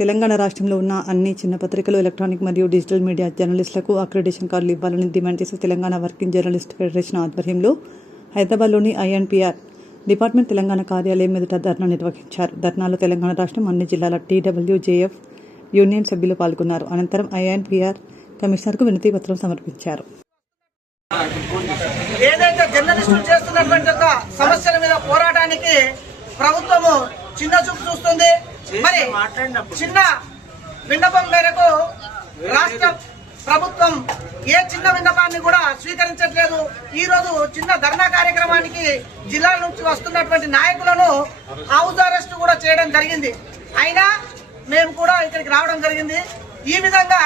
తెలంగాణ రాష్ట్రంలో ఉన్న అన్ని చిన్న పత్రికలు, ఎలక్ట్రానిక్ మరియు డిజిటల్ మీడియా జర్నలిస్టులకు అక్రిడిటేషన్ కార్డులు ఇవ్వాలని డిమాండ్ చేసి తెలంగాణ వర్కింగ్ జర్నలిస్ట్ ఫెడరేషన్ ఆధ్వర్యంలో హైదరాబాద్లోని INPR డిపార్ట్మెంట్ తెలంగాణ కార్యాలయం ఎదుట ధర్నా నిర్వహించారు. ధర్నాలో తెలంగాణ రాష్ట్రం అన్ని జిల్లాల TWJF యూనియన్ సభ్యులు పాల్గొన్నారు. అనంతరం INPR కమిషనర్కు వినతి పత్రం సమర్పించారు. ఏదైతే జర్నలిస్టులు చేస్తున్నటువంటి సమస్యల మీద పోరాటానికి ప్రభుత్వము చిన్న చూపు చూస్తుంది. మరి చిన్న విన్నపం మేరకు రాష్ట్ర ప్రభుత్వం ఏ చిన్న విన్నపాన్ని కూడా స్వీకరించట్లేదు. ఈ రోజు చిన్న ధర్నా కార్యక్రమానికి జిల్లాల నుంచి వస్తున్నటువంటి నాయకులను హౌస్ అరెస్ట్ కూడా చేయడం జరిగింది. అయినా మేము కూడా ఇక్కడికి రావడం జరిగింది. ఈ విధంగా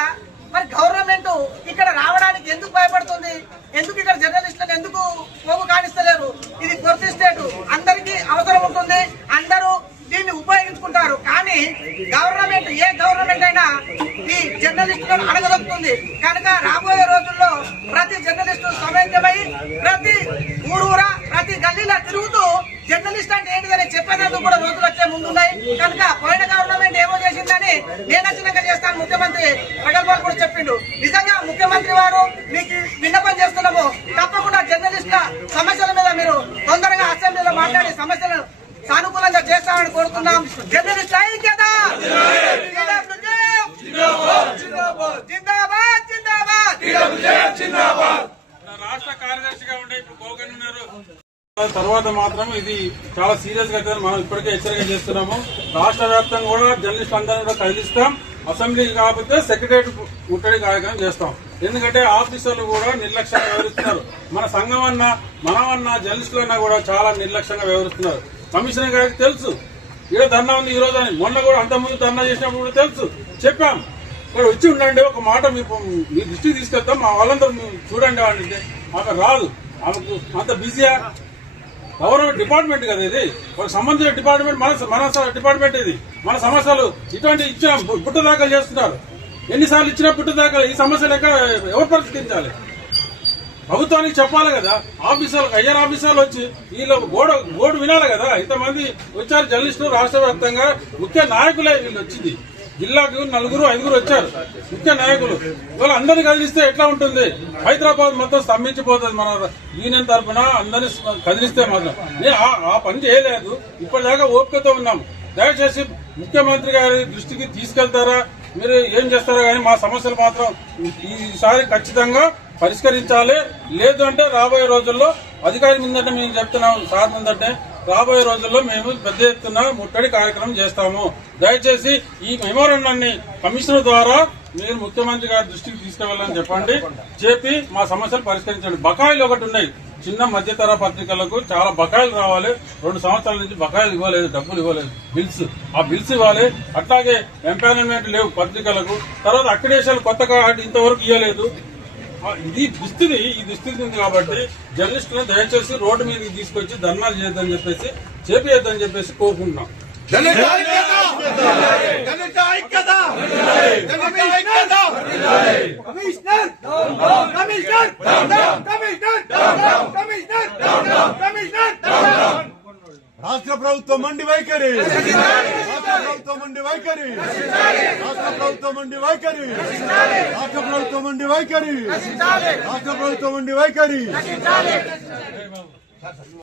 మరి గవర్నమెంట్ ఇక్కడ రావడానికి ఎందుకు భయపడుతుంది? ఎందుకు ఇక్కడ జర్నలిస్టులను ఎందుకు పోగు కానిస్తలేరు? ఇది కొత్త స్టేట్, అందరికీ అవసరం ఉంటుంది, అందరూ దీన్ని ఉపయోగించుకుంటారు. కానీ గవర్నమెంట్, ఏ గవర్నమెంట్ అయినా ఈ జర్నలిస్టులను అడగదొక్కుతుంది. కనుక రాబోయే రోజుల్లో ప్రతి జర్నలిస్టు సమైక్యమై ప్రతి ఊరూరా ప్రతి గల్లీలా తిరుగుతూ జర్నలిస్ట్ అంటే ఏంటిదని చెప్పేందుకు కూడా రోజులు వచ్చే ముందున్నాయి. కనుక పోయిన గవర్నమెంట్ ఏమో చేసిందని నేను నచ్చినంగా చేస్తాను ముఖ్యమంత్రి ప్రగల్భాలు కూడా చెప్పిండు. నిజంగా ముఖ్యమంత్రి వారు మీకు విన్నపం చేస్తున్నాము, తప్పకుండా జర్నలిస్టుల సమస్యల మీద మీరు తొందరగా అసెంబ్లీలో మాట్లాడి సమస్యలు సానుకూలంగా చేస్తామని కోరుతున్నాం. జర్నలిస్ట్ ఐక్యత, రాష్ట్ర కార్యదర్శిగా ఉండే ఇప్పుడు గోగన్ ఉన్నారు. తర్వాత మాత్రం ఇది చాలా సీరియస్ గా మనం ఇప్పటికే హెచ్చరిక చేస్తున్నాము. రాష్ట్ర వ్యాప్తంగా కూడా జర్నలిస్ట్ అందరినీ కూడా కదిలిస్తాం. అసెంబ్లీ కాకపోతే సెక్రటరీ ముట్టడి కార్యక్రమం చేస్తాం. ఎందుకంటే ఆఫీసర్లు కూడా నిర్లక్ష్యంగా వ్యవహరిస్తున్నారు. మన సంఘం అన్నా మనమన్నా జర్నలిస్టులన్నా కూడా చాలా నిర్లక్ష్యంగా వ్యవహరిస్తున్నారు. కమిషనర్ గారికి తెలుసు ఇక్కడ ధర్నా ఉంది ఈ రోజు అని. మొన్న కూడా అంతకుముందు ధర్నా చేసినప్పుడు కూడా తెలుసు, చెప్పాం. ఇక్కడ వచ్చి ఉండండి, ఒక మాట మీ దృష్టికి తీసుకెళ్తాం, మా వాళ్ళందరూ చూడండి అంటే ఆమె రాదు. ఆమెకు అంత బిజీయా? గవర్నమెంట్ డిపార్ట్మెంట్ కదా ఇది, వాళ్ళకి సంబంధించిన డిపార్ట్మెంట్, మన డిపార్ట్మెంట్ ఇది. మన సమస్యలు ఇటువంటి ఇచ్చిన బుట్ట దాఖలు చేస్తున్నారు. ఎన్నిసార్లు ఇచ్చినా బుట్ట దాఖలు. ఈ సమస్యలు ఎక్కడ ఎవరు పరిష్కరించాలి? ప్రభుత్వానికి చెప్పాలి కదా. ఆఫీసర్లు, హయ్యర్ ఆఫీసర్లు వచ్చి వీళ్ళు బోర్డు వినాలి కదా. ఇంతమంది వచ్చారు జర్నలిస్టులు రాష్ట్ర వ్యాప్తంగా. ముఖ్య నాయకులే వీళ్ళు వచ్చింది. జిల్లాకు 4-5 వచ్చారు ముఖ్య నాయకులు. ఇవాళ అందరినీ కదిలిస్తే ఎట్లా ఉంటుంది? హైదరాబాద్ మొత్తం స్తంభించిపోతుంది. మన యూనియన్ తరఫున అందరినీ కదిలిస్తే మాత్రం నేను ఆ పని చేయలేదు. ఇప్పటిదాకా ఓపికతో ఉన్నాం. దయచేసి ముఖ్యమంత్రి గారి దృష్టికి తీసుకెళ్తారా, మీరు ఏం చేస్తారో కానీ మా సమస్యలు మాత్రం ఈసారి ఖచ్చితంగా పరిష్కరించాలి. లేదు అంటే రాబోయే రోజుల్లో అధికారి ముందంటే మేము చెప్తున్నాం, సార్ ముందంటే రాబోయే రోజుల్లో మేము పెద్ద ఎత్తున ముట్టడి కార్యక్రమం చేస్తాము. దయచేసి ఈ మెమోరాండాన్ని కమిషనర్ ద్వారా మీరు ముఖ్యమంత్రి గారి దృష్టికి తీసుకువెళ్ళని చెప్పి మా సమస్యలు పరిష్కరించండి. బకాయిలు ఒకటి ఉన్నాయి. చిన్న మధ్యతర పత్రికలకు చాలా బకాయిలు రావాలి. 2 సంవత్సరాల నుంచి బకాయిలు ఇవ్వలేదు, డబ్బులు ఇవ్వలేదు, బిల్స్. ఆ బిల్స్ ఇవ్వాలి. అట్లాగే ఎంపానల్మెంట్ లేవు పత్రికలకు. తర్వాత అక్రిడేషన్ కొత్త కార్డు ఇంతవరకు ఇవ్వలేదు. ఇది దుస్థితి. ఈ దుస్థితి ఉంది కాబట్టి జర్నలిస్టులను దయచేసి రోడ్డు మీదకి తీసుకొచ్చి ధర్నాలు చేయొద్దని చెప్పేసి కోరుకుంటున్నాం. రాష్ట్ర ప్రభుత్వం మండి వైఖరి, రాష్ట్ర ప్రభుత్వం మండి వైఖరి, రాష్ట్ర ప్రభుత్వం మండి వైఖరి, రాష్ట్ర ప్రభుత్వం మండి వైఖరి, రాష్ట్ర ప్రభుత్వం మండి వైఖరి.